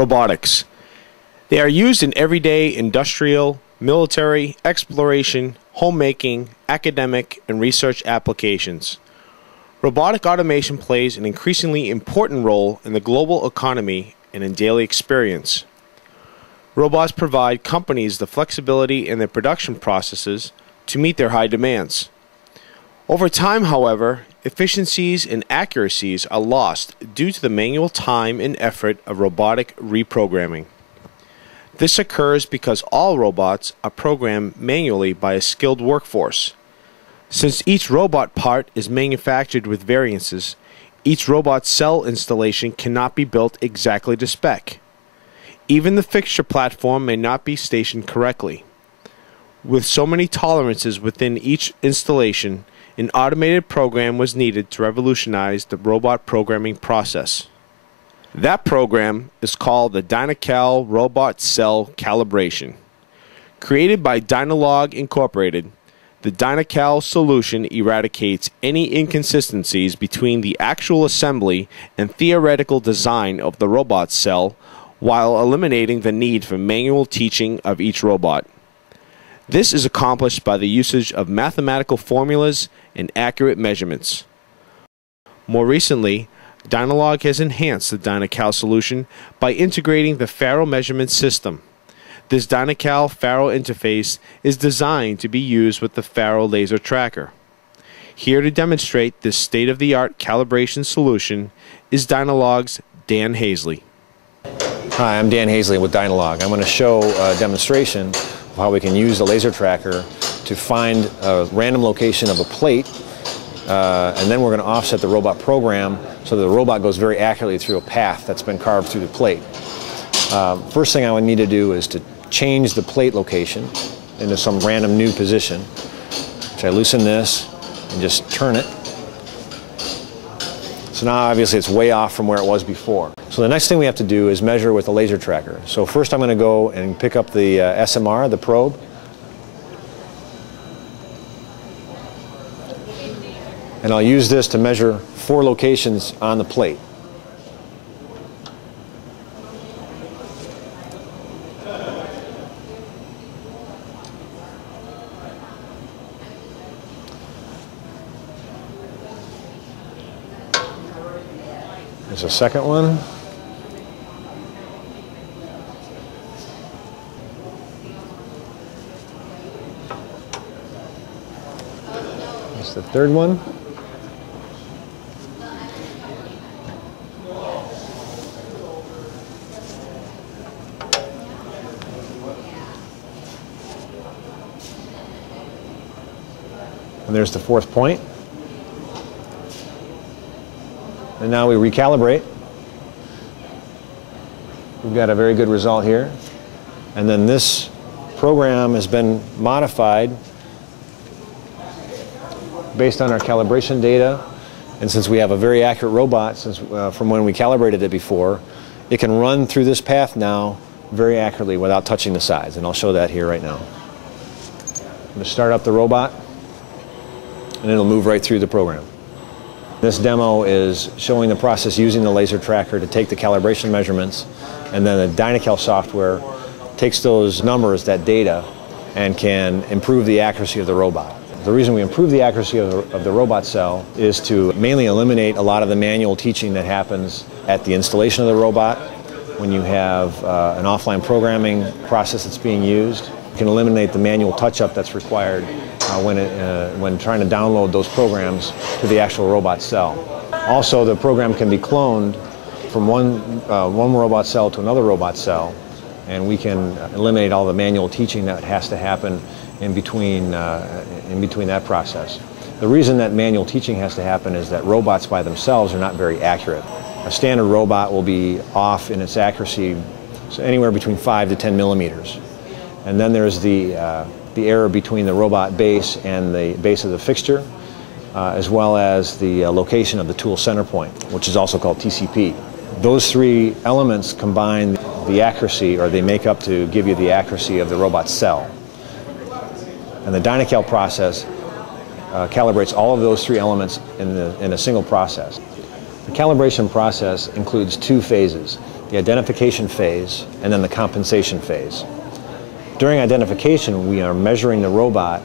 Robotics. They are used in everyday industrial, military, exploration, homemaking, academic, and research applications. Robotic automation plays an increasingly important role in the global economy and in daily experience. Robots provide companies the flexibility in their production processes to meet their high demands. Over time, however, efficiencies and accuracies are lost due to the manual time and effort of robotic reprogramming. This occurs because all robots are programmed manually by a skilled workforce. Since each robot part is manufactured with variances, each robot cell installation cannot be built exactly to spec. Even the fixture platform may not be stationed correctly. With so many tolerances within each installation, an automated program was needed to revolutionize the robot programming process. That program is called the DynaCal Robot Cell Calibration. Created by Dynalog Incorporated, the DynaCal solution eradicates any inconsistencies between the actual assembly and theoretical design of the robot cell while eliminating the need for manual teaching of each robot. This is accomplished by the usage of mathematical formulas and accurate measurements. More recently, Dynalog has enhanced the DynaCal solution by integrating the FARO measurement system. This DynaCal FARO interface is designed to be used with the FARO laser tracker. Here to demonstrate this state-of-the-art calibration solution is Dynalog's Dan Hazley. Hi, I'm Dan Hazley with Dynalog. I'm going to show a demonstration of how we can use the laser tracker to find a random location of a plate, and then we're going to offset the robot program so that the robot goes very accurately through a path that's been carved through the plate. First thing I would need to do is to change the plate location into some random new position. So I loosen this and just turn it. So now obviously it's way off from where it was before. So the next thing we have to do is measure with the laser tracker. So first I'm going to go and pick up the SMR, the probe. And I'll use this to measure 4 locations on the plate. There's a second one. That's the third one. And there's the 4th point. And now we recalibrate. We've got a very good result here. And then this program has been modified based on our calibration data. And since we have a very accurate robot from when we calibrated it before, it can run through this path now very accurately without touching the sides. And I'll show that here right now. I'm going to start up the robot, and it'll move right through the program. This demo is showing the process using the laser tracker to take the calibration measurements, and then the DynaCal software takes those numbers, that data, and can improve the accuracy of the robot. The reason we improve the accuracy of the robot cell is to mainly eliminate a lot of the manual teaching that happens at the installation of the robot. When you have an offline programming process that's being used, you can eliminate the manual touch-up that's required when trying to download those programs to the actual robot cell. Also, the program can be cloned from one robot cell to another robot cell, and we can eliminate all the manual teaching that has to happen in between that process. The reason that manual teaching has to happen is that robots by themselves are not very accurate. A standard robot will be off in its accuracy so anywhere between 5 to 10 millimeters. And then there's the error between the robot base and the base of the fixture, as well as the location of the tool center point, which is also called TCP. Those 3 elements combine the accuracy, or they make up to give you the accuracy of the robot cell. And the DynaCal process calibrates all of those 3 elements in a single process. The calibration process includes 2 phases. the identification phase, and then the compensation phase. During identification, we are measuring the robot,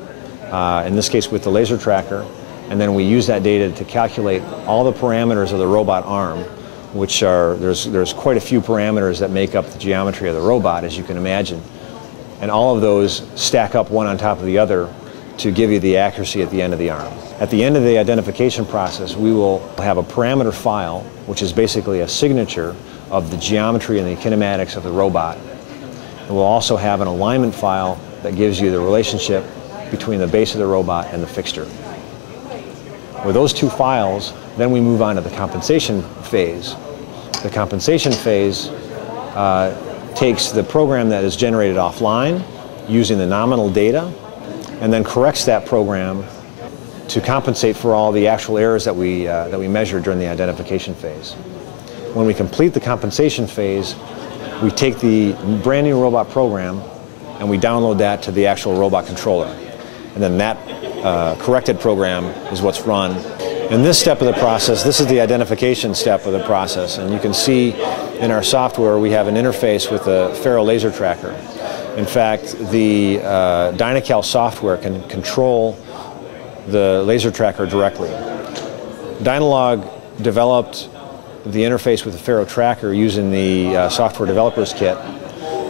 in this case with the laser tracker, and then we use that data to calculate all the parameters of the robot arm, which are, there's quite a few parameters that make up the geometry of the robot, as you can imagine. And all of those stack up one on top of the other to give you the accuracy at the end of the arm. At the end of the identification process, we will have a parameter file, which is basically a signature of the geometry and the kinematics of the robot. And we'll also have an alignment file that gives you the relationship between the base of the robot and the fixture. With those two files, then we move on to the compensation phase. The compensation phase takes the program that is generated offline using the nominal data and then corrects that program to compensate for all the actual errors that we measured during the identification phase. When we complete the compensation phase, we take the brand new robot program and we download that to the actual robot controller. And then that corrected program is what's run. In this step of the process, this is the identification step of the process, and you can see in our software we have an interface with a FARO laser tracker. In fact, the DynaCal software can control the laser tracker directly. Dynalog developed the interface with the FARO tracker using the software developers kit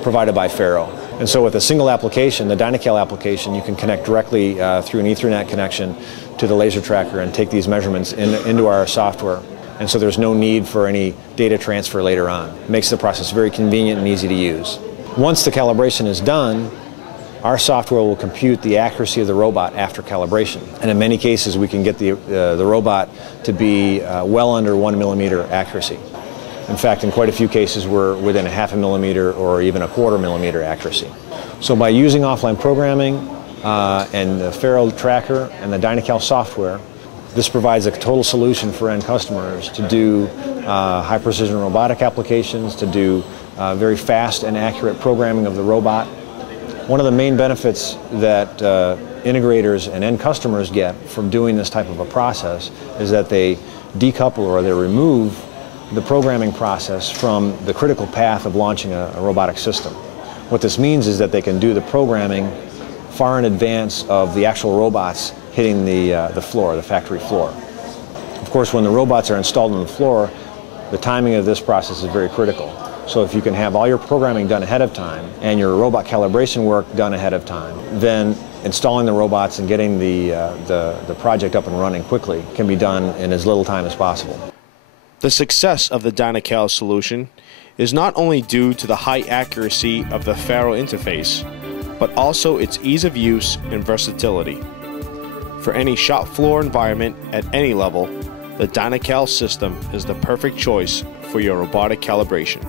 provided by FARO. And so with a single application, the DynaCal application, you can connect directly through an Ethernet connection to the laser tracker and take these measurements into our software. And so there's no need for any data transfer later on. It makes the process very convenient and easy to use. Once the calibration is done, our software will compute the accuracy of the robot after calibration. And in many cases, we can get the robot to be well under 1 millimeter accuracy. In fact, in quite a few cases, we're within a 0.5 millimeter or even a 1/4 millimeter accuracy. So by using offline programming and the FARO tracker and the DynaCal software, this provides a total solution for end customers to do high precision robotic applications, to do very fast and accurate programming of the robot. One of the main benefits that integrators and end customers get from doing this type of a process is that they decouple or they remove the programming process from the critical path of launching a robotic system. What this means is that they can do the programming far in advance of the actual robots hitting the floor, the factory floor. Of course, when the robots are installed on the floor, the timing of this process is very critical. So if you can have all your programming done ahead of time and your robot calibration work done ahead of time, then installing the robots and getting the project up and running quickly can be done in as little time as possible. The success of the DynaCal solution is not only due to the high accuracy of the FARO interface, but also its ease of use and versatility. For any shop floor environment at any level, the DynaCal system is the perfect choice for your robotic calibration.